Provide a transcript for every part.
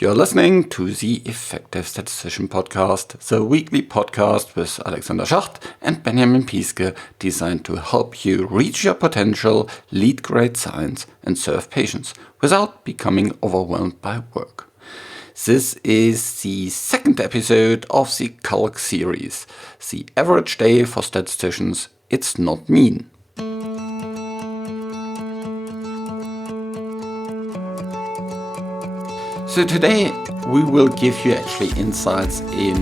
You're listening to the Effective Statistician podcast, the weekly podcast with Alexander Schacht and Benjamin Pieske, designed to help you reach your potential, lead great science, and serve patients without becoming overwhelmed by work. This is the second episode of the CALC series, The Average Day for Statisticians, It's Not Mean. So today we will give you actually insights in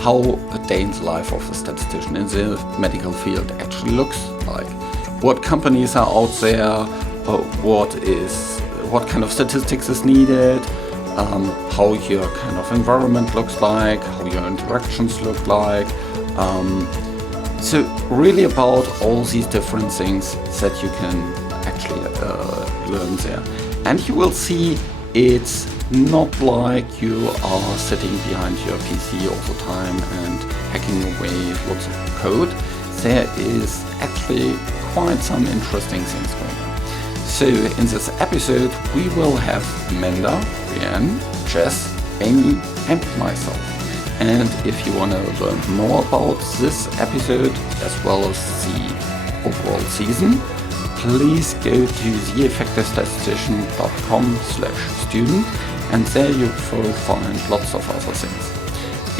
how a day in the life of a statistician in the medical field actually looks like. What companies are out there, what kind of statistics is needed, how your kind of environment looks like, how your interactions look like. So really about all these different things that you can actually learn there. And you will see it's not like you are sitting behind your PC all the time and hacking away lots of code. There is actually quite some interesting things going on. So in this episode we will have Amanda, Rhiannon, Jess, Amy and myself. And if you want to learn more about this episode as well as the overall season, please go to theeffectivestatistician.com/student, and there you will find lots of other things.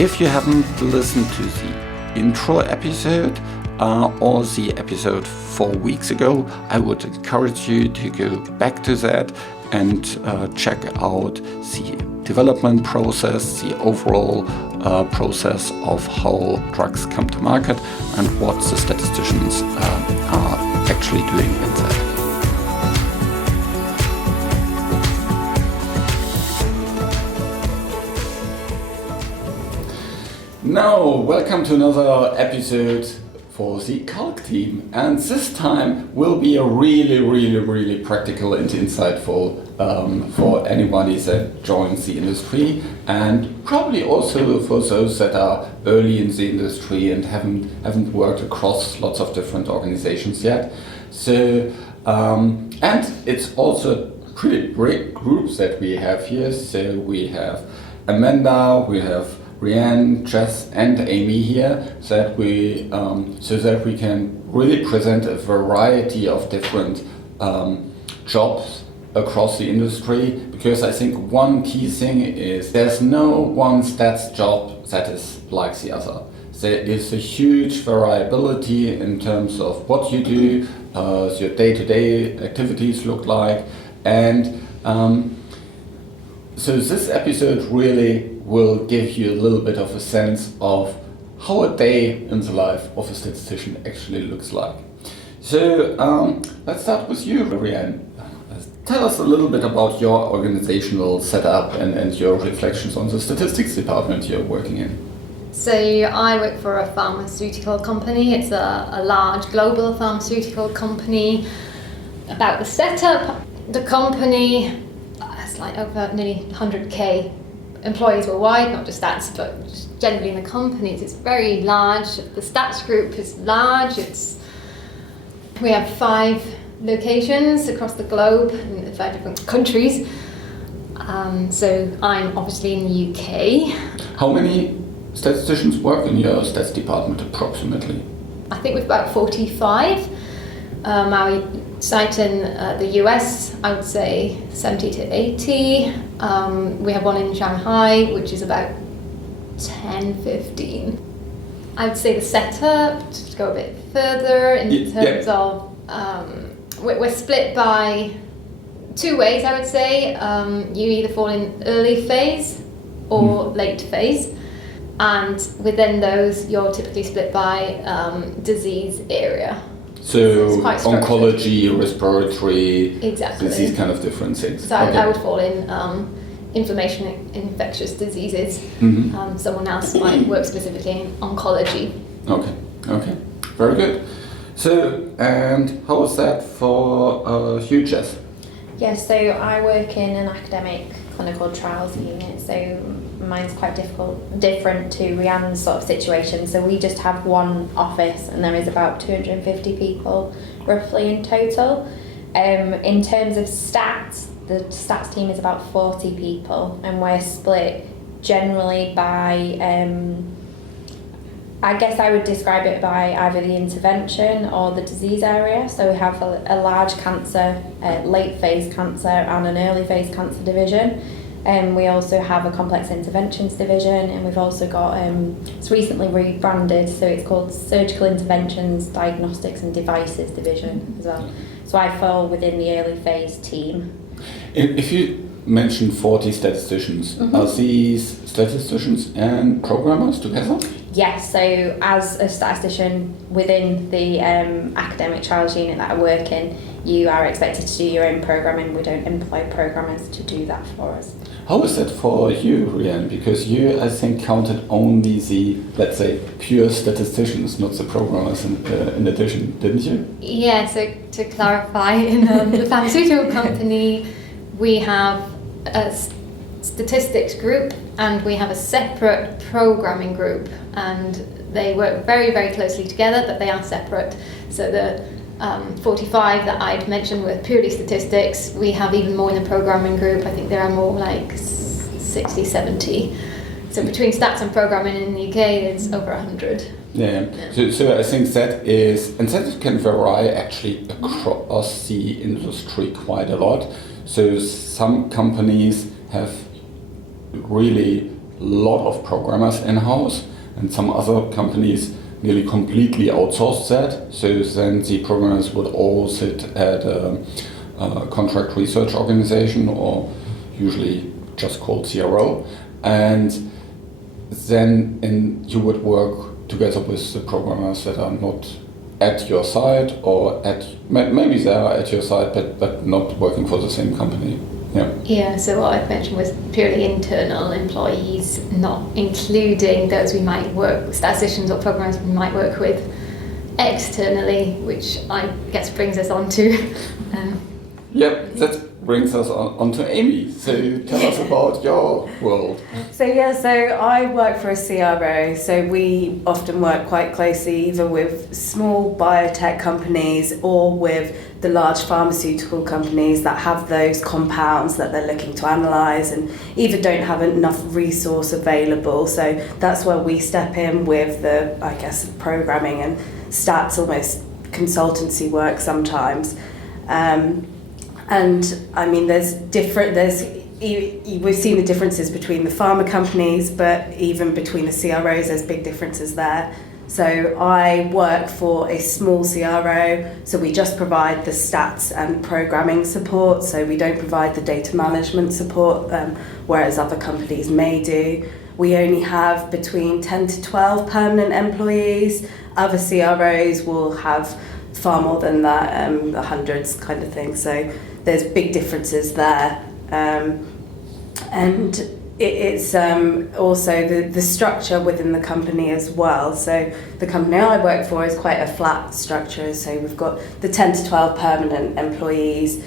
If you haven't listened to the intro episode or the episode 4 weeks ago, I would encourage you to go back to that and check out the development process, the overall process of how drugs come to market and what the statisticians are actually doing in that. Now, welcome to another episode for the CALC team, and this time will be a really practical and insightful for anybody that joins the industry, and probably also for those that are early in the industry and haven't worked across lots of different organizations yet. So and it's also a pretty great group that we have here. So we have Amanda, we have Rhiannon, Jess and Amy here, so that we can really present a variety of different jobs across the industry, because I think one key thing is there's no one stats job that is like the other. There is a huge variability in terms of what you do, your day-to-day activities look like, and so this episode really will give you a little bit of a sense of how a day in the life of a statistician actually looks like. So let's start with you, Rhiannon. Tell us a little bit about your organizational setup and your reflections on the statistics department you're working in. So I work for a pharmaceutical company. It's a large global pharmaceutical company. About the setup, the company has like over nearly 100k employees worldwide, not just stats, but just generally in the companies. It's very large. The stats group is large. We have 5 locations across the globe in 5 different countries. So I'm obviously in the UK. How many statisticians work in your stats department approximately? I think we've about 45. Our site in the US, I would say 70 to 80. We have one in Shanghai, which is about 10, 15. I would say the setup, to go a bit further in terms of, we're split by 2 ways, I would say. You either fall in early phase or late phase. And within those, you're typically split by disease area. So oncology, respiratory, exactly. These kind of different things. So okay. I would fall in inflammation, infectious diseases. Mm-hmm. Someone else might work specifically in oncology. Okay, very good. So, and how was that for you, Jess? Yes, so I work in an academic clinical trials unit, so mine's quite different to Rhiannon's sort of situation. So we just have one office and there is about 250 people roughly in total. In terms of stats, the stats team is about 40 people, and we're split generally by, I guess I would describe it by either the intervention or the disease area. So we have a large cancer, late phase cancer and an early phase cancer division. And we also have a complex interventions division, and we've also got, it's recently rebranded, so it's called Surgical Interventions, Diagnostics and Devices division as well. So I fall within the early phase team. If you mentioned 40 statisticians, are these statisticians and programmers together? Yes, so as a statistician within the academic trials unit that I work in, you are expected to do your own programming. We don't employ programmers to do that for us. How is that for you, Rianne? Because you, I think, counted only the, let's say, pure statisticians, not the programmers in addition, didn't you? Yeah, so to clarify, in the pharmaceutical company, we have a statistics group and we have a separate programming group, and they work very, very closely together, but they are separate. So the 45 that I'd mentioned were purely statistics. We have even more in the programming group. I think there are more like 60, 70. So between stats and programming in the UK, it's over 100. Yeah. So I think that is, and that can vary actually across the industry quite a lot. So some companies have really a lot of programmers in-house, and some other companies nearly completely outsourced that. So then the programmers would all sit at a contract research organization, or usually just called CRO, and then you would work together with the programmers that are not at your side, or maybe they are at your side but not working for the same company. Yeah, so what I've mentioned was purely internal employees, not including those we might work, statisticians or programmers we might work with externally, which I guess brings us on to. Yep, that brings us on to Amy. So tell us about your world. So I work for a CRO, so we often work quite closely either with small biotech companies or with the large pharmaceutical companies that have those compounds that they're looking to analyse and either don't have enough resource available. So that's where we step in with the, I guess, programming and stats, almost consultancy work sometimes. And I mean, we've seen the differences between the pharma companies, but even between the CROs, there's big differences there. So I work for a small CRO, so we just provide the stats and programming support, so we don't provide the data management support, whereas other companies may do. We only have between 10 to 12 permanent employees. Other CROs will have far more than that, the hundreds kind of thing. So there's big differences there. And it's also the structure within the company as well. So the company I work for is quite a flat structure. So we've got the 10 to 12 permanent employees,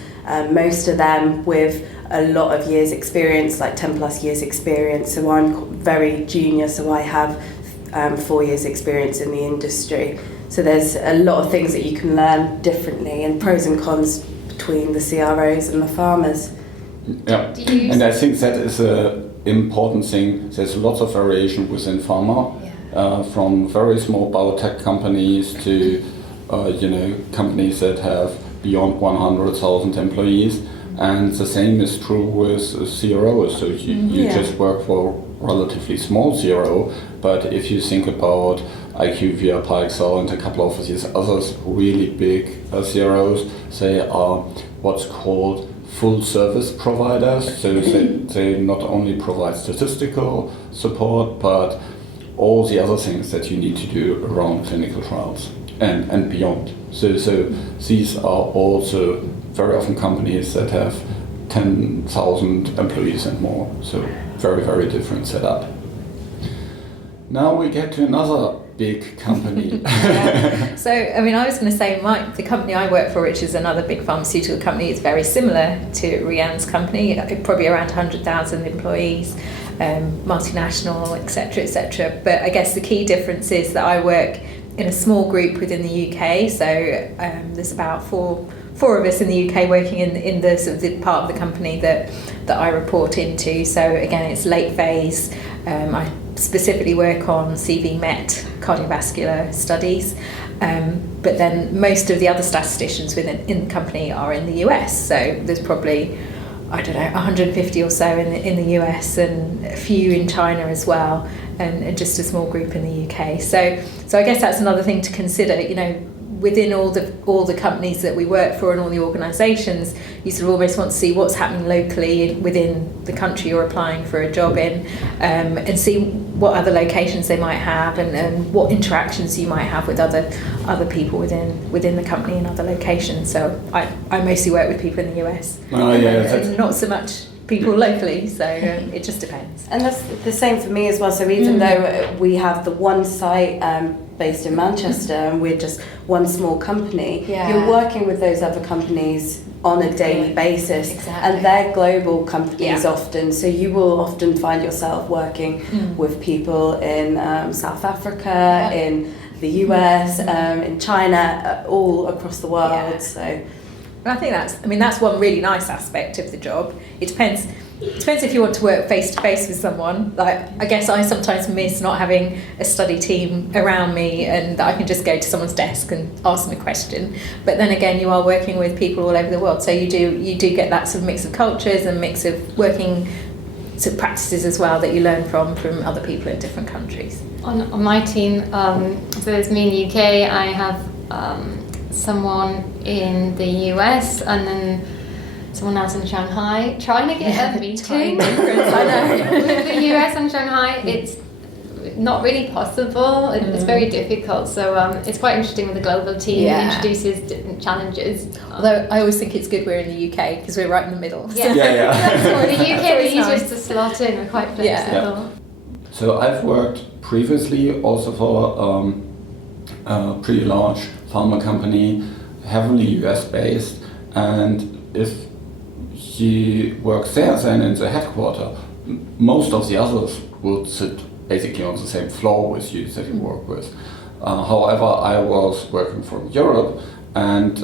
most of them with a lot of years experience, like 10 plus years experience. So I'm very junior, so I have 4 years experience in the industry. So there's a lot of things that you can learn differently, and pros and cons between the CROs and the farmers. Yeah, and I think that is an important thing. There's lots of variation within pharma, from very small biotech companies to companies that have beyond 100,000 employees, and the same is true with CROs. So you just work for a relatively small CRO, but if you think about IQVIA, Parexel, and a couple of these others really big CROs, they are what's called full service providers. So they not only provide statistical support, but all the other things that you need to do around clinical trials and beyond. So these are also very often companies that have 10,000 employees and more. So very, very different setup. Now we get to another big company. So, I mean, I was going to say the company I work for, which is another big pharmaceutical company, is very similar to Rianne's company, probably around 100,000 employees, multinational, etc. But I guess the key difference is that I work in a small group within the UK, so there's about four four of us in the UK working in the sort of the part of the company that I report into. So again, it's late phase. I specifically work on CV Met cardiovascular studies. But then most of the other statisticians in the company are in the US. So there's probably, I don't know, 150 or so in the US and a few in China as well, and just a small group in the UK. So I guess that's another thing to consider. You know, within all the companies that we work for and all the organisations, you sort of almost want to see what's happening locally within the country you're applying for a job in, and see what other locations they might have, and what interactions you might have with other people within the company in other locations. So I mostly work with people in the US, and not so much people locally, so it just depends. And that's the same for me as well. So even though we have the one site based in Manchester and we're just one small company, you're working with those other companies on a daily basis, and they're global companies often, so you will often find yourself working with people in South Africa, in the US, in China, all across the world. So, and I think that's one really nice aspect of the job. It depends if you want to work face to face with someone. Like, I guess I sometimes miss not having a study team around me and that I can just go to someone's desk and ask them a question. But then again, you are working with people all over the world, so you do get that sort of mix of cultures and mix of working sort of practices as well that you learn from other people in different countries. On my team, so there's me in the UK. I have someone in the US, and then someone else in Shanghai, trying to get a meeting with the US and Shanghai. It's not really possible. It's very difficult. So it's quite interesting with the global team. It introduces different challenges. Although I always think it's good we're in the UK because we're right in the middle. Yeah. The UK, the easiest to slot in. We're quite flexible. So I've worked previously also for a pretty large pharma company, heavily US based, and if you work there then in the headquarters, most of the others would sit basically on the same floor with you that you work with. However, I was working from Europe, and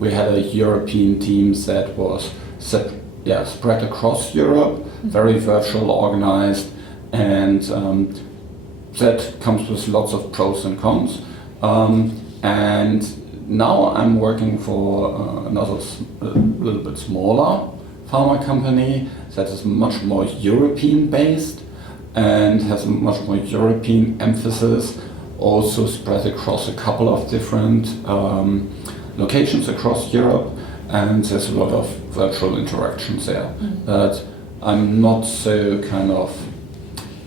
we had a European team that was spread across Europe, very virtual organized, and that comes with lots of pros and cons. And now I'm working for another little bit smaller pharma company that is much more European based and has a much more European emphasis, also spread across a couple of different locations across Europe, and there's a lot of virtual interactions there. But I'm not so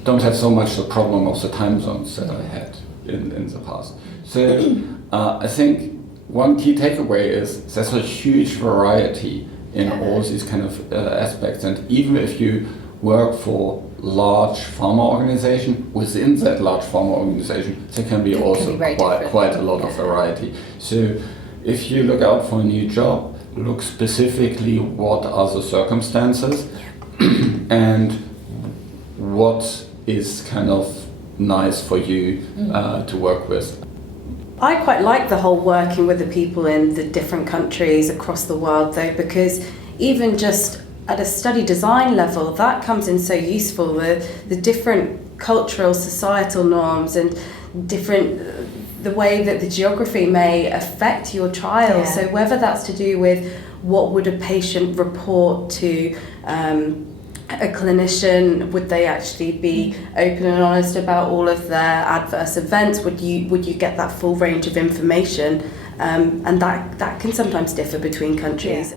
don't have so much the problem of the time zones that I had in the past. So I think one key takeaway is there's a huge variety in all these kind of aspects, and even if you work for large pharma organization, within that large pharma organization there can be quite a lot of variety. So if you look out for a new job, look specifically what are the circumstances and what is kind of nice for you to work with. I quite like the whole working with the people in the different countries across the world though, because even just at a study design level, that comes in so useful, the different cultural, societal norms and the way that the geography may affect your trial. So whether that's to do with what would a patient report to a clinician, would they actually be open and honest about all of their adverse events? Would you get that full range of information? And that can sometimes differ between countries.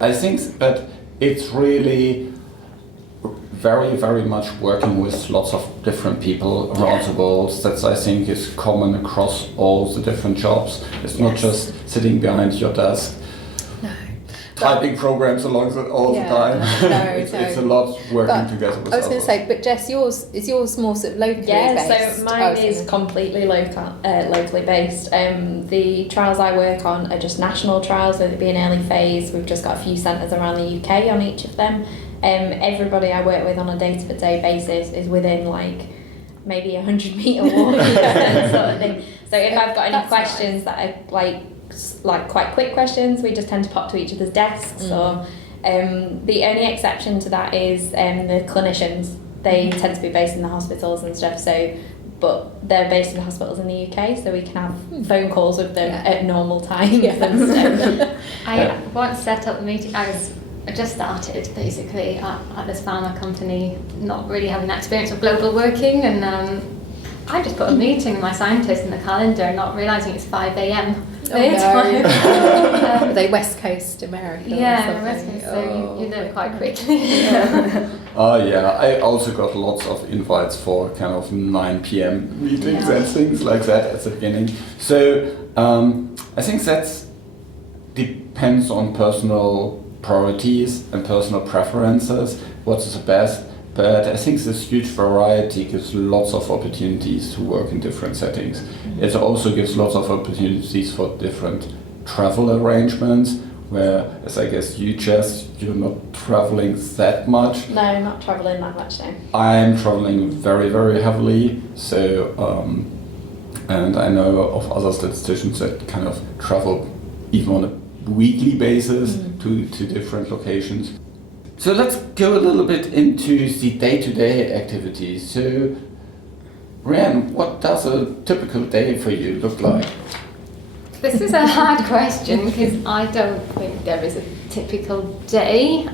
I think that it's really very, very much working with lots of different people around the world. That I think is common across all the different jobs. It's not just sitting behind your desk typing programs all the time. It's a lot working together with I was going to others. say, but Jess, is yours more sort of locally based? So mine is completely locally based. The trials I work on are just national trials, whether it be in early phase. We've just got a few centres around the UK on each of them. Everybody I work with on a day-to-day basis is within maybe 100 metre walk sort of thing. So if I've got any questions that are like quite quick questions, we just tend to pop to each other's desks. Or the only exception to that is the clinicians. They tend to be based in the hospitals and stuff. But they're based in the hospitals in the UK, so we can have phone calls with them at normal times and stuff. I once set up a meeting. I just started basically at this pharma company, not really having that experience of global working, and I just put a meeting with my scientist in the calendar, not realising it's 5 a.m. their time. Are they West Coast America? Yeah, West Coast, so you know quite quickly. I also got lots of invites for kind of 9 p.m. meetings and things like that at the beginning. So I think that depends on personal priorities and personal preferences, what's the best. But I think this huge variety gives lots of opportunities to work in different settings. It also gives lots of opportunities for different travel arrangements, where, as I guess you're not traveling that much. No, not travelling that much, no. I'm traveling very, very heavily, so, and I know of other statisticians that kind of travel even on a weekly basis to different locations. So let's go a little bit into the day-to-day activities. So, Rhiannon, what does a typical day for you look like? This is a hard question because I don't think there is a typical day.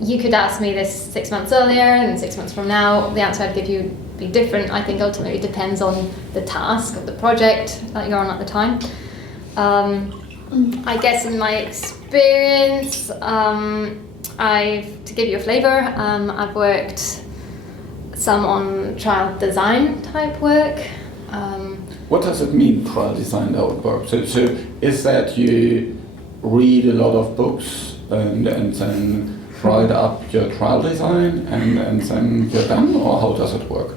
You could ask me this 6 months earlier and 6 months from now. The answer I'd give you would be different. I think ultimately it depends on the task of the project that you're on at the time. I guess in my experience, to give you a flavour, I've worked some on trial design type work. What does it mean, trial design work? So is that you read a lot of books and then write up your trial design and then you're done, or how does it work?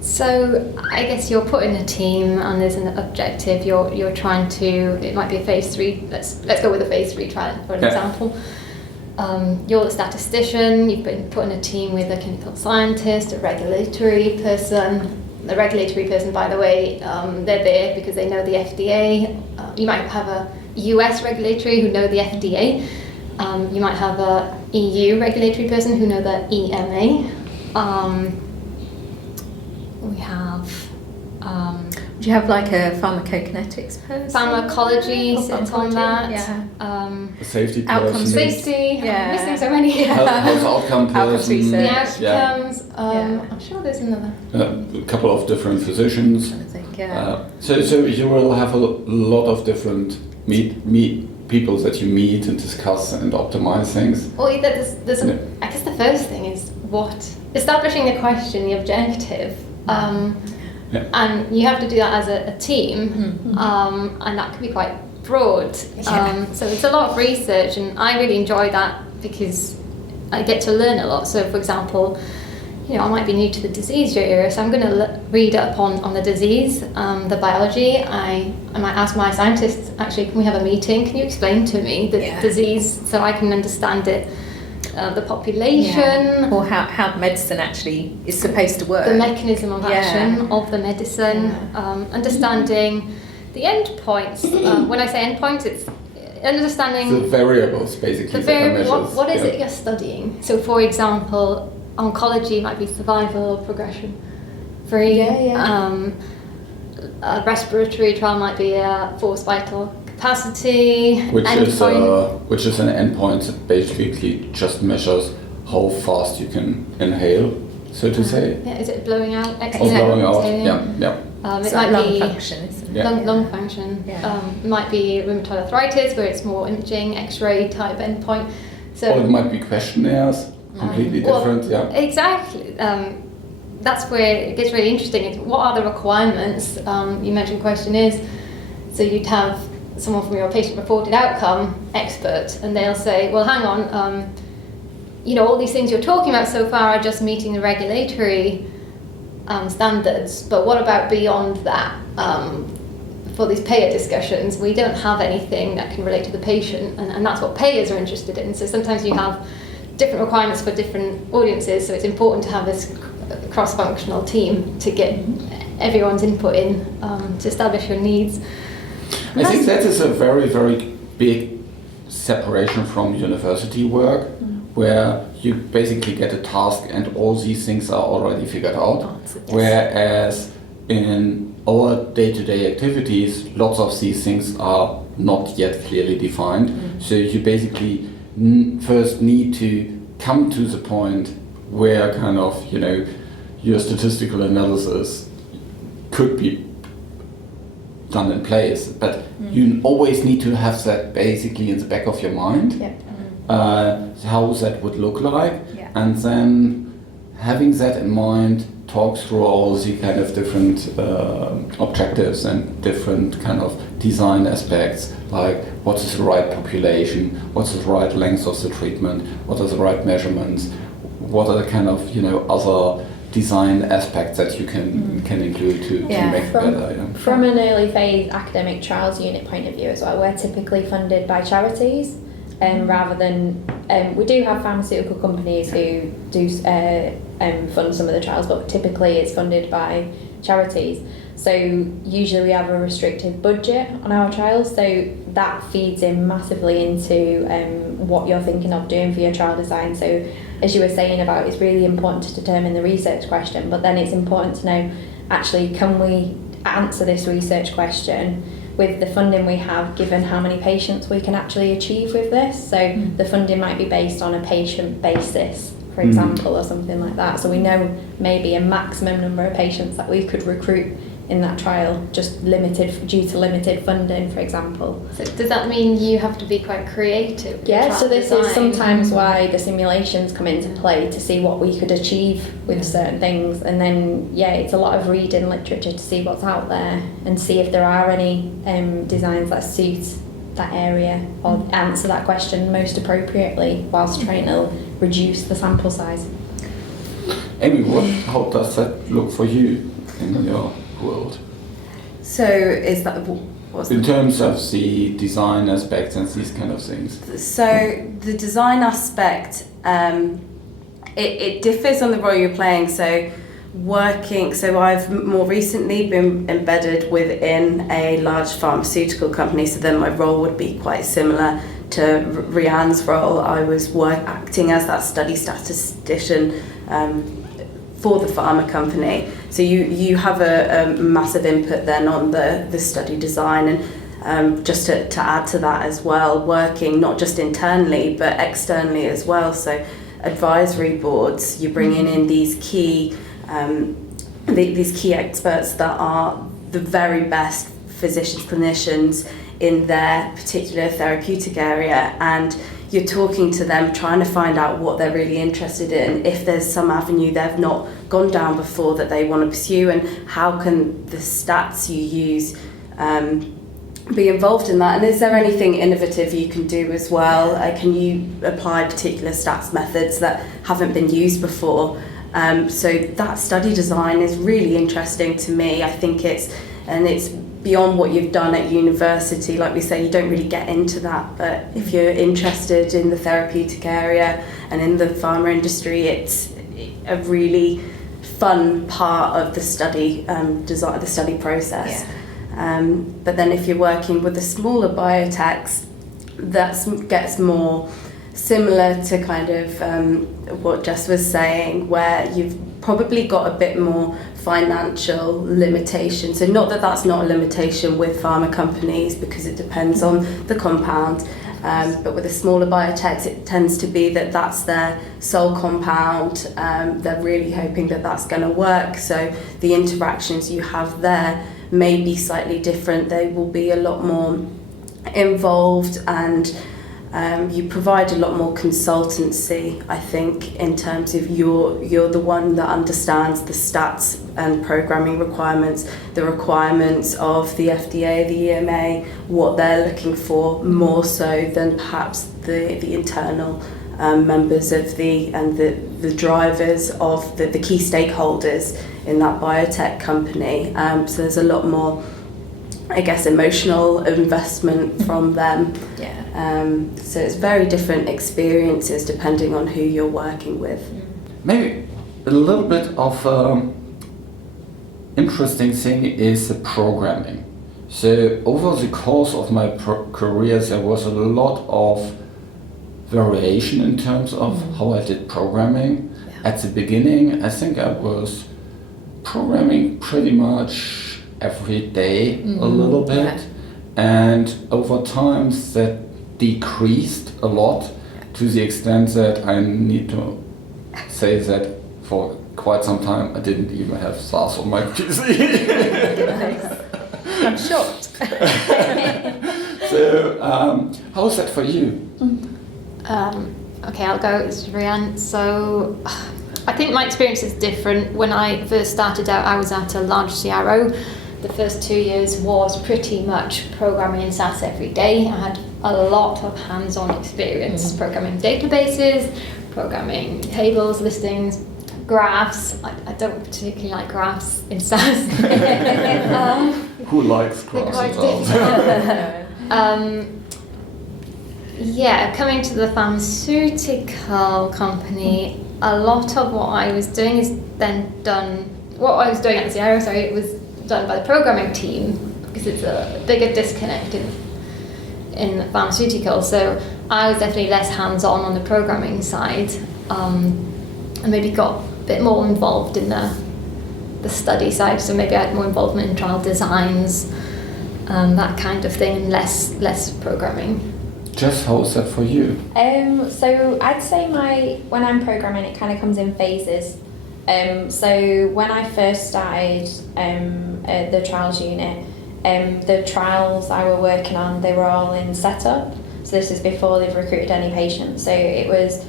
So I guess you're put in a team and there's an objective. You're trying to. It might be a phase 3. Let's go with a phase 3 trial for an example. You're the statistician. You've been put in a team with a clinical scientist, a regulatory person. The regulatory person, by the way, they're there because they know the FDA. You might have a US regulatory who know the FDA. You might have a EU regulatory person who know the EMA. We have. Do you have like a pharmacokinetics person? Pharmacology sits on that. Yeah. Safety Outcome person. Safety. Yeah. I'm missing so many. Health outcome Outcomes person. research. The outcomes. I'm sure there's another. A couple of different physicians. I think, yeah. So you will have a lot of different people that you meet and discuss and optimize things. Well, I guess the first thing is establishing the question, the objective. And you have to do that as a team, and that can be quite broad. So it's a lot of research, and I really enjoy that because I get to learn a lot. So, for example, I might be new to the disease area, so I'm going to read up on the disease, the biology. I might ask my scientists, actually, can we have a meeting? Can you explain to me the disease so I can understand it? The population, or how medicine actually is supposed to work, the mechanism of action of the medicine, understanding the endpoints. When I say endpoints, it's understanding the variables, basically. What is it you're studying? So, for example, oncology might be survival or progression free. A respiratory trial might be a forced vital capacity, which is an endpoint that basically just measures how fast you can inhale, so to say. Yeah, is it blowing out? Blowing out. Yeah. It might lung be function, isn't it? lung function. It might be rheumatoid arthritis, where it's more imaging, X-ray type endpoint. So. Or it might be questionnaires, completely different. Exactly. That's where it gets really interesting. What are the requirements? You mentioned questionnaires, so you'd have someone from your patient-reported outcome expert, and they'll say, well, hang on, all these things you're talking about so far are just meeting the regulatory standards, but what about beyond that? For these payer discussions, we don't have anything that can relate to the patient, and that's what payers are interested in. So sometimes you have different requirements for different audiences, so it's important to have this cross-functional team to get everyone's input in to establish your needs. I think that is a very, very big separation from university work, where you basically get a task and all these things are already figured out. Whereas in our day-to-day activities, lots of these things are not yet clearly defined. So you basically first need to come to the point where kind of, you know, your statistical analysis could be done in place, but you always need to have that basically in the back of your mind, how that would look like, and then having that in mind, talk through all the kind of different objectives and different kind of design aspects, like what is the right population, what's the right length of the treatment, what are the right measurements, what are the kind of, you know, other design aspects that you can include to make it better. Yeah. From an early phase academic trials unit point of view as well, we're typically funded by charities, rather than we do have pharmaceutical companies who do fund some of the trials, but typically it's funded by charities. So usually we have a restricted budget on our trials, so that feeds in massively into what you're thinking of doing for your trial design. So as you were saying about, it's really important to determine the research question, but then it's important to know, actually, can we answer this research question with the funding we have, given how many patients we can actually achieve with this? So the funding might be based on a patient basis, for example, or something like that. So we know maybe a maximum number of patients that we could recruit in that trial, just limited due to limited funding, for example. So does that mean you have to be quite creative? Yeah, so this is sometimes why the simulations come into play, to see what we could achieve with certain things. And then, it's a lot of reading literature to see what's out there and see if there are any designs that suit that area or answer that question most appropriately, whilst trying to reduce the sample size. Amy, how does that look for you in your world? So is that in terms of the design aspects and these kind of things? So the design aspect, it differs on the role you're playing. So I've more recently been embedded within a large pharmaceutical company, so then my role would be quite similar to Rianne's role. I was acting as that study statistician for the pharma company. So you have a massive input then on the study design, and just to add to that as well, working not just internally but externally as well. So advisory boards, you're bringing in these key experts that are the very best physicians, clinicians in their particular therapeutic area, and you're talking to them, trying to find out what they're really interested in, if there's some avenue they've not gone down before that they want to pursue, and how can the stats you use be involved in that, and is there anything innovative you can do as well? Can you apply particular stats methods that haven't been used before? So that study design is really interesting to me. I think it's beyond what you've done at university. Like we say, you don't really get into that, but if you're interested in the therapeutic area and in the pharma industry, it's a really fun part of the study design, the study process. But then if you're working with the smaller biotechs, that gets more similar to kind of what Jess was saying, where you've probably got a bit more financial limitation. So not that that's not a limitation with pharma companies, because it depends on the compound, but with the smaller biotechs it tends to be that that's their sole compound. They're really hoping that that's going to work, so the interactions you have there may be slightly different. They will be a lot more involved, and you provide a lot more consultancy, I think, in terms of you're the one that understands the stats and programming requirements, the requirements of the FDA, the EMA, what they're looking for, more so than perhaps the internal members of the drivers of the key stakeholders in that biotech company. So there's a lot more, I guess, emotional investment from them. So it's very different experiences depending on who you're working with. Maybe a little bit of interesting thing is the programming. So over the course of my career, there was a lot of variation in terms of how I did programming. At the beginning, I think I was programming pretty much every day a little bit, and over time that decreased a lot to the extent that I need to say that for quite some time I didn't even have SAS on my PC. I'm shocked. So, how is that for you? Okay, I'll go. It's Rianne. So, I think my experience is different. When I first started out, I was at a large CRO. The first 2 years was pretty much programming in SAS every day. I had a lot of hands-on experience programming databases, programming tables, listings, graphs. I don't particularly like graphs in SAS. Who likes graphs? Quite difficult. Yeah, coming to the pharmaceutical company, a lot of what I was doing is then done. What I was doing at the CRO, it was done by the programming team because it's a bigger disconnect in pharmaceuticals. So I was definitely less hands-on the programming side, and maybe got a bit more involved in the study side. So maybe I had more involvement in trial designs, that kind of thing, and less programming. Just how is that for you? So I'd say when I'm programming, it kind of comes in phases. So when I first started the trials unit, the trials I were working on, they were all in setup. So this is before they've recruited any patients. So it was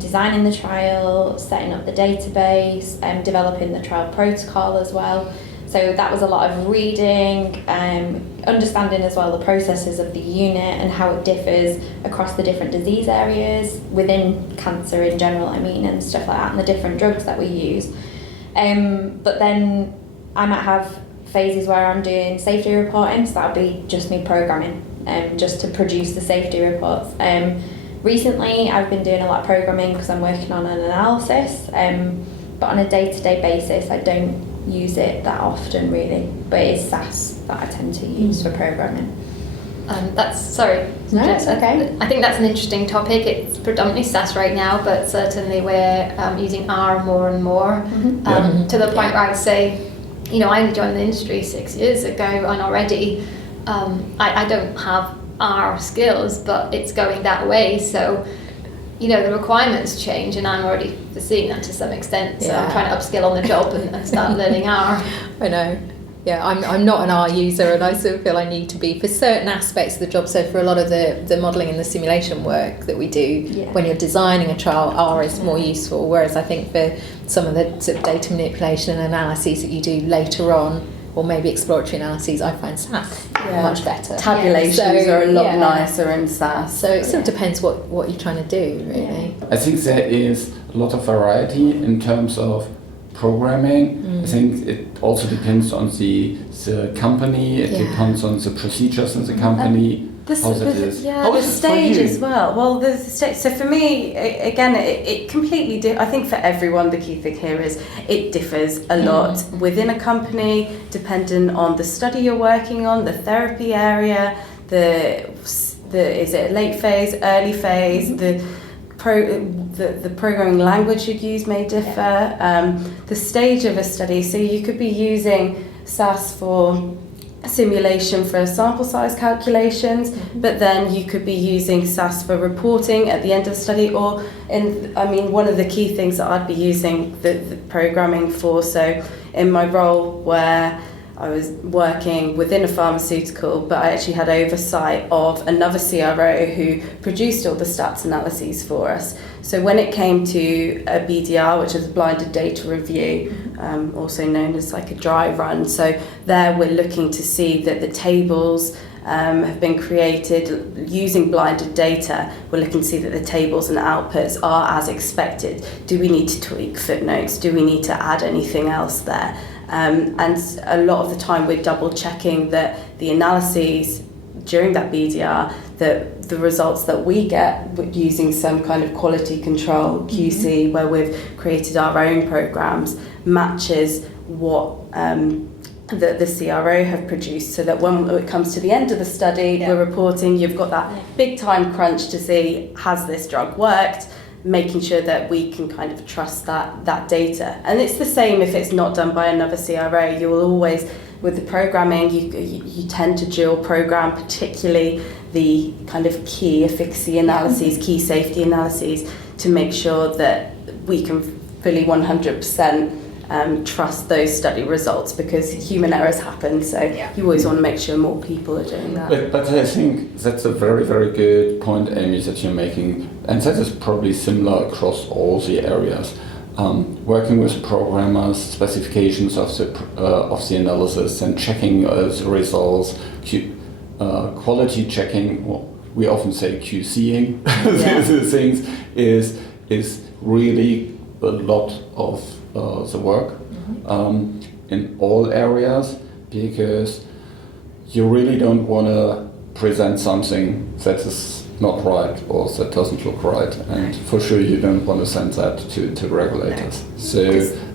designing the trial, setting up the database, developing the trial protocol as well. So that was a lot of reading, understanding as well the processes of the unit and how it differs across the different disease areas, within cancer in general, and stuff like that, and the different drugs that we use. But then I might have phases where I'm doing safety reporting, so that'll be just me programming, just to produce the safety reports. Recently, I've been doing a lot of programming because I'm working on an analysis, but on a day-to-day basis, I don't use it that often really, but it's SAS that I tend to use for programming. It's okay. I think that's an interesting topic. It's predominantly SAS right now, but certainly we're using R more and more, to the point where I would say, I only joined the industry 6 years ago, and already I don't have R skills, but it's going that way. So the requirements change, and I'm already foreseeing that to some extent. So I'm trying to upskill on the job and start learning R. I know. Yeah, I'm not an R user, and I sort of feel I need to be for certain aspects of the job. So for a lot of the modelling and the simulation work that we do, when you're designing a trial, R is more useful. Whereas I think for some of the sort of data manipulation and analyses that you do later on, or maybe exploratory analyses, I find SAS much better. Tabulations are a lot nicer in SAS. So it sort of depends what you're trying to do, really. I think there is a lot of variety in terms of programming. I think it also depends on the company, it depends on the procedures in the company. The stage as well. Well, the stage. So for me, again, it completely. I think for everyone, the key thing here is it differs a lot within a company, depending on the study you're working on, the therapy area, is it late phase, early phase, the programming language you'd use may differ. The stage of a study. So you could be using SAS for simulation for sample size calculations, but then you could be using SAS for reporting at the end of the study, or one of the key things that I'd be using the programming for. So in my role where I was working within a pharmaceutical, but I actually had oversight of another CRO who produced all the stats analyses for us. So when it came to a BDR, which is a blinded data review, also known as like a dry run, so there we're looking to see that the tables have been created using blinded data. We're looking to see that the tables and outputs are as expected. Do we need to tweak footnotes? Do we need to add anything else there? And a lot of the time we're double checking that the analyses during that BDR, that the results that we get using some kind of quality control, QC, where we've created our own programs, matches what that the CRO have produced, so that when it comes to the end of the study, we're reporting, you've got that big time crunch to see, has this drug worked, making sure that we can kind of trust that data. And it's the same if it's not done by another CRO. You will always, with the programming, you tend to dual program, particularly the kind of key efficacy analyses, key safety analyses, to make sure that we can fully 100% trust those study results, because human errors happen, so you always want to make sure more people are doing that. But I think that's a very, very good point, Amy, that you're making, and that is probably similar across all the areas. Working with programmers, specifications of the analysis, and checking the results, quality checking. Well, we often say QCing these things is really a lot of the work in all areas, because you really don't want to present something that is not right or that doesn't look right, and for sure you don't want to send that to regulators. So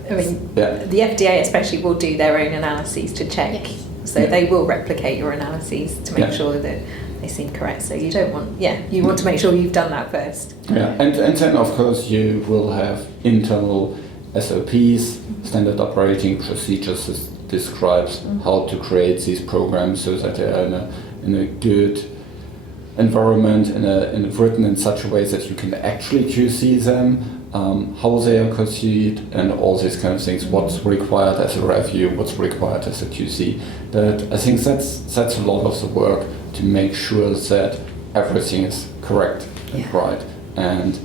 I mean, the FDA especially will do their own analyses to check, so they will replicate your analyses to make sure that they seem correct. So you don't want, you want to make sure you've done that first. And then of course you will have internal SOPs, standard operating procedures, that describes how to create these programs so that they are in a good environment, written in such a way that you can actually QC them, how they are QC'd, and all these kind of things. What's required as a review, what's required as a QC. That I think that's a lot of the work to make sure that everything is correct and right. And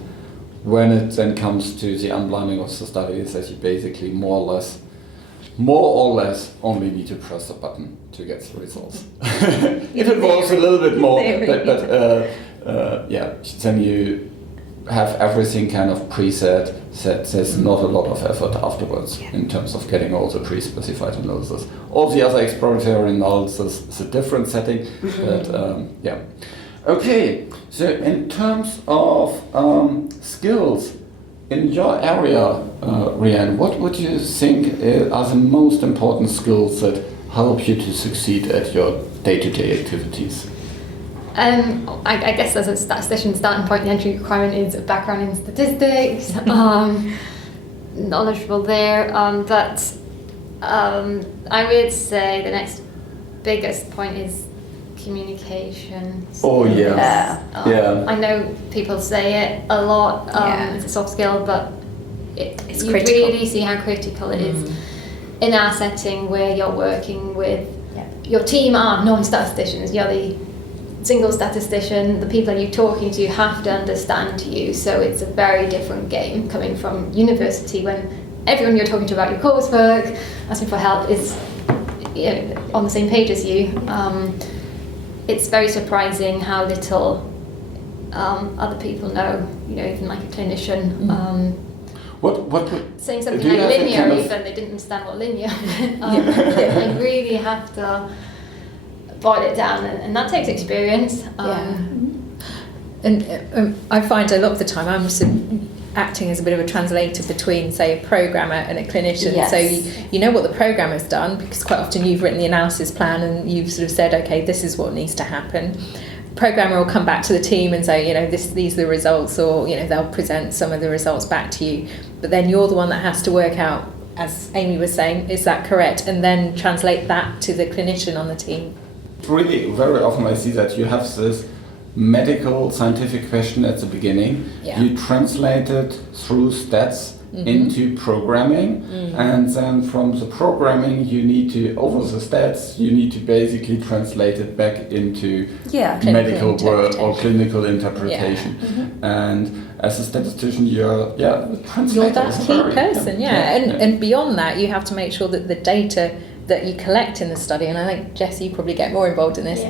when it then comes to the unblinding of the studies, that you basically more or less only need to press a button to get the results. It involves a little bit more, but then you have everything kind of preset, that there's not a lot of effort afterwards in terms of getting all the pre-specified analysis. All the other exploratory analysis is a different setting, but Okay, so in terms of skills in your area, Rianne, what would you think are the most important skills that help you to succeed at your day-to-day activities? I guess as a statistician, starting point, the entry requirement is a background in statistics, knowledgeable there, but I would say the next biggest point is communication. Oh yeah. I know people say it a lot, it's a soft skill, but It's you critical. really see how critical it is in our setting where you're working with your team are non-statisticians. You're the single statistician. The people you're talking to have to understand you, so it's a very different game coming from university when everyone you're talking to about your coursework, asking for help, is on the same page as you. It's very surprising how little other people know, even like a clinician. What Saying something like linear, even they didn't understand what linear meant. They really have to boil it down, and that takes experience. And I find a lot of the time I'm acting as a bit of a translator between, say, a programmer and a clinician. Yes. So you know what the programmer's done, because quite often you've written the analysis plan and you've sort of said, okay, this is what needs to happen. The programmer will come back to the team and say, these are the results, or they'll present some of the results back to you. But then you're the one that has to work out, as Amy was saying, is that correct, and then translate that to the clinician on the team. Really, very often I see that you have this medical scientific question at the beginning. You translate it through stats into programming, and then from the programming you need to, over the stats, you need to basically translate it back into medical word or clinical interpretation. And as a statistician, you're the translator. You're that key person, and beyond that, you have to make sure that the data that you collect in the study, and I think Jess, you probably get more involved in this,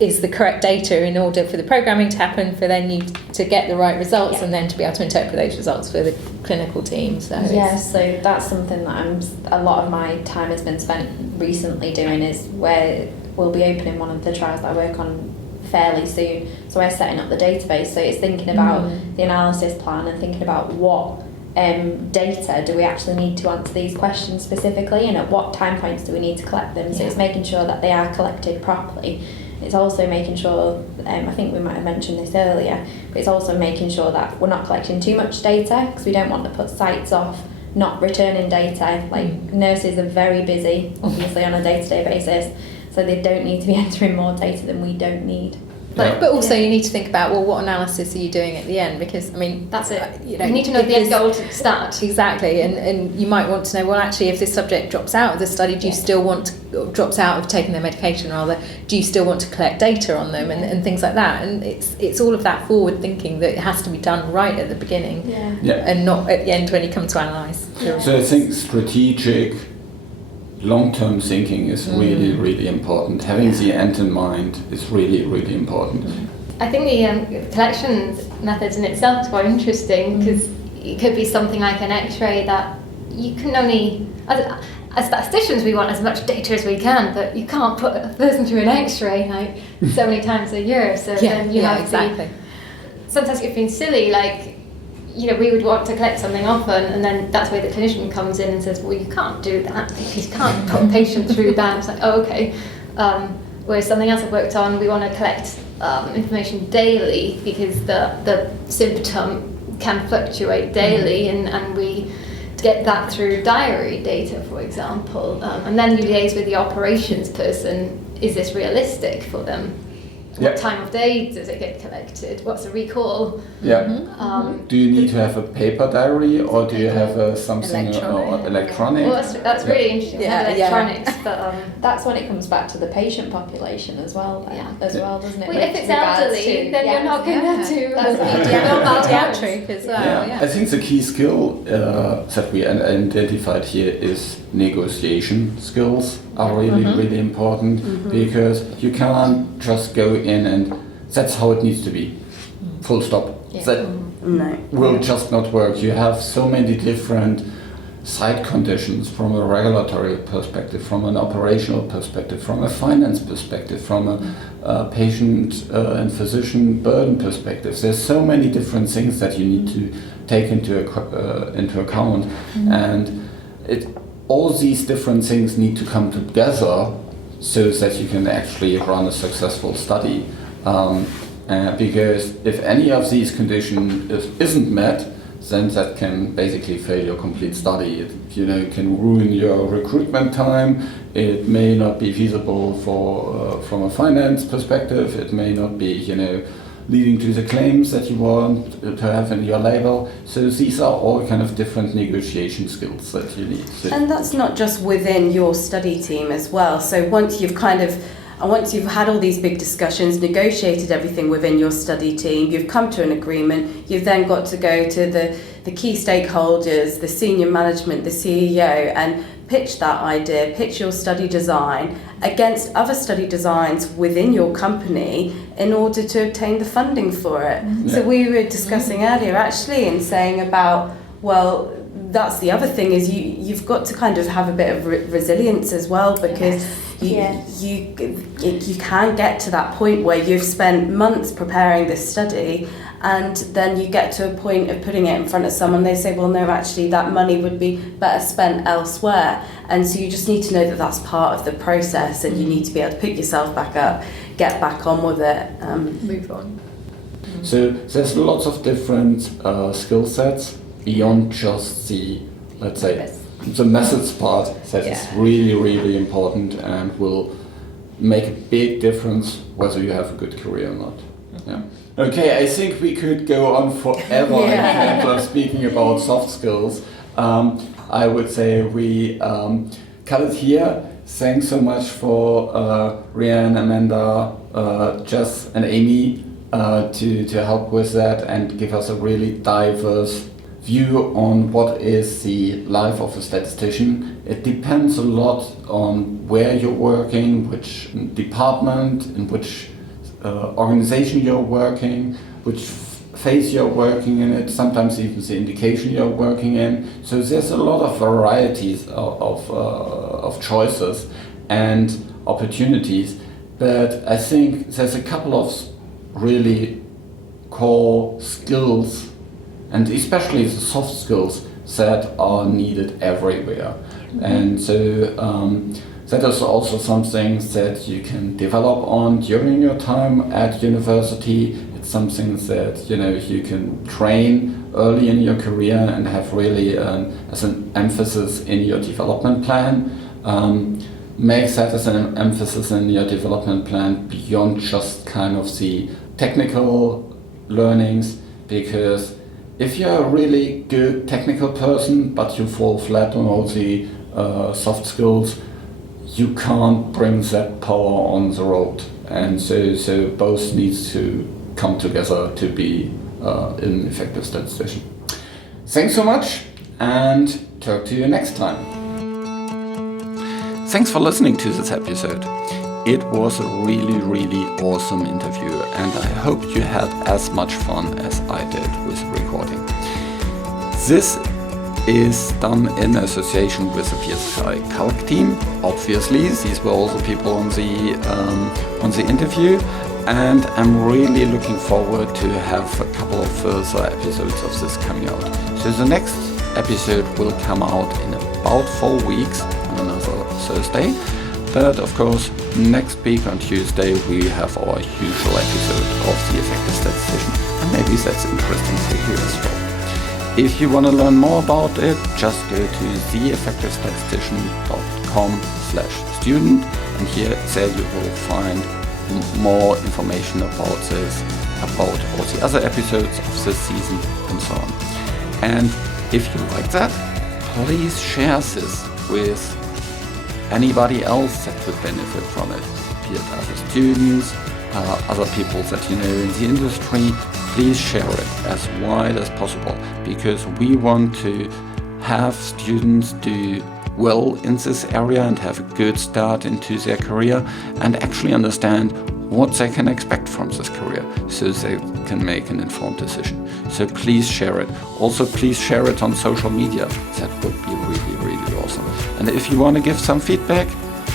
is the correct data in order for the programming to happen, for then you to get the right results, and then to be able to interpret those results for the clinical team. So so that's something that a lot of my time has been spent recently doing, is where we'll be opening one of the trials that I work on fairly soon. So we're setting up the database. So it's thinking about the analysis plan and thinking about what data do we actually need to answer these questions specifically, and at what time points do we need to collect them? So it's making sure that they are collected properly. It's also making sure, I think we might have mentioned this earlier, but it's also making sure that we're not collecting too much data, because we don't want to put sites off not returning data. Like, nurses are very busy, obviously, on a day-to-day basis, so they don't need to be entering more data than we don't need. But also you need to think about, well, what analysis are you doing at the end? Because, I mean... That's it. You know, you need to know the end goal to start. Exactly, and you might want to know, well, actually, if this subject drops out of the study, do you still want to, drops out of taking their medication rather, do you still want to collect data on them and things like that? And it's all of that forward thinking that has to be done right at the beginning and not at the end when you come to analyse. Yeah. So I think strategic, long-term thinking is really, really important. Having the end in mind is really, really important. I think the collection methods in itself is quite interesting, because it could be something like an X-ray that you can only, as statisticians, we want as much data as we can, but you can't put a person through an X-ray like so many times a year. So then you have exactly. Sometimes it feels silly, like, you know, we would want to collect something often, and then that's where the clinician comes in and says, well, you can't do that because you can't put a patient through that. It's like, oh, okay. Whereas something else I've worked on, we want to collect information daily, because the symptom can fluctuate daily, and we get that through diary data, for example. And then you liaise with the operations person. Is this realistic for them? What time of day does it get collected? What's the recall? Do you need to have a paper diary, or do you have something electronic? Well, that's really interesting. We have electronics, but that's when it comes back to the patient population as well. As well, doesn't it? Well, if it's elderly, then you're not going to. Pediatric as well. I think the key skill that we identified here is negotiation skills are really, really important, because you can't just go in and that's how it needs to be. Full stop. That will just not work. You have so many different site conditions from a regulatory perspective, from an operational perspective, from a finance perspective, from a patient and physician burden perspective. There's so many different things that you need to take into account, and all these different things need to come together so that you can actually run a successful study. Because if any of these conditions isn't met, then that can basically fail your complete study. It can ruin your recruitment time. It may not be feasible from a finance perspective. It may not be leading to the claims that you want to have in your label. So these are all kind of different negotiation skills that you need. And that's not just within your study team as well. So once you've had all these big discussions, negotiated everything within your study team, you've come to an agreement, you've then got to go to the key stakeholders, the senior management, the CEO, and pitch that idea, pitch your study design against other study designs within your company in order to obtain the funding for it. So we were discussing earlier actually and saying about, well, that's the other thing is you've got to kind of have a bit of resilience as well, because you can get to that point where you've spent months preparing this study, and then you get to a point of putting it in front of someone, they say, well, no, actually that money would be better spent elsewhere. And so you just need to know that that's part of the process, and you need to be able to pick yourself back up, get back on with it. Move on. So there's lots of different skill sets beyond just the, let's say, the methods part that is really, really important and will make a big difference whether you have a good career or not. Okay, I think we could go on forever in terms of speaking about soft skills. I would say we cut it here. Thanks so much for Rhiannon, Amanda, Jess and Amy to help with that and give us a really diverse view on what is the life of a statistician. It depends a lot on where you're working, which department, in which organization you're working, which phase you're working in it, sometimes even the indication you're working in. So there's a lot of varieties of choices and opportunities, but I think there's a couple of really core skills and especially the soft skills that are needed everywhere. And so that is also something that you can develop on during your time at university. It's something that you can train early in your career and have really as an emphasis in your development plan. Make that as an emphasis in your development plan beyond just kind of the technical learnings, because if you're a really good technical person but you fall flat on all the soft skills, you can't bring that power on the road. And so both needs to come together to be an effective statistician. Thanks so much, and talk to you next time. Thanks for listening to this episode. It was a really, really awesome interview, and I hope you had as much fun as I did with the recording. This is done in association with the PSI CALC team. Obviously, these were all the people on the interview, and I'm really looking forward to have a couple of further episodes of this coming out. So the next episode will come out in about 4 weeks on another Thursday. But of course, next week on Tuesday we have our usual episode of The Effective Statistician, and maybe that's interesting for you as well. If you want to learn more about it, just go to theeffectivestatistician.com/student, and there you will find more information about this, about all the other episodes of this season, and so on. And if you like that, please share this with anybody else that would benefit from it, be it other students, other people that you know in the industry. Please share it as wide as possible, because we want to have students do well in this area and have a good start into their career and actually understand what they can expect from this career, so they can make an informed decision. So please share it. Also, please share it on social media. That would be really, really awesome. And if you want to give some feedback,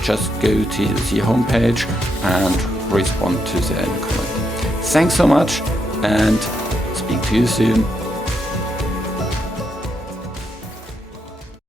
just go to the homepage and respond to the comment. Thanks so much, and speak to you soon.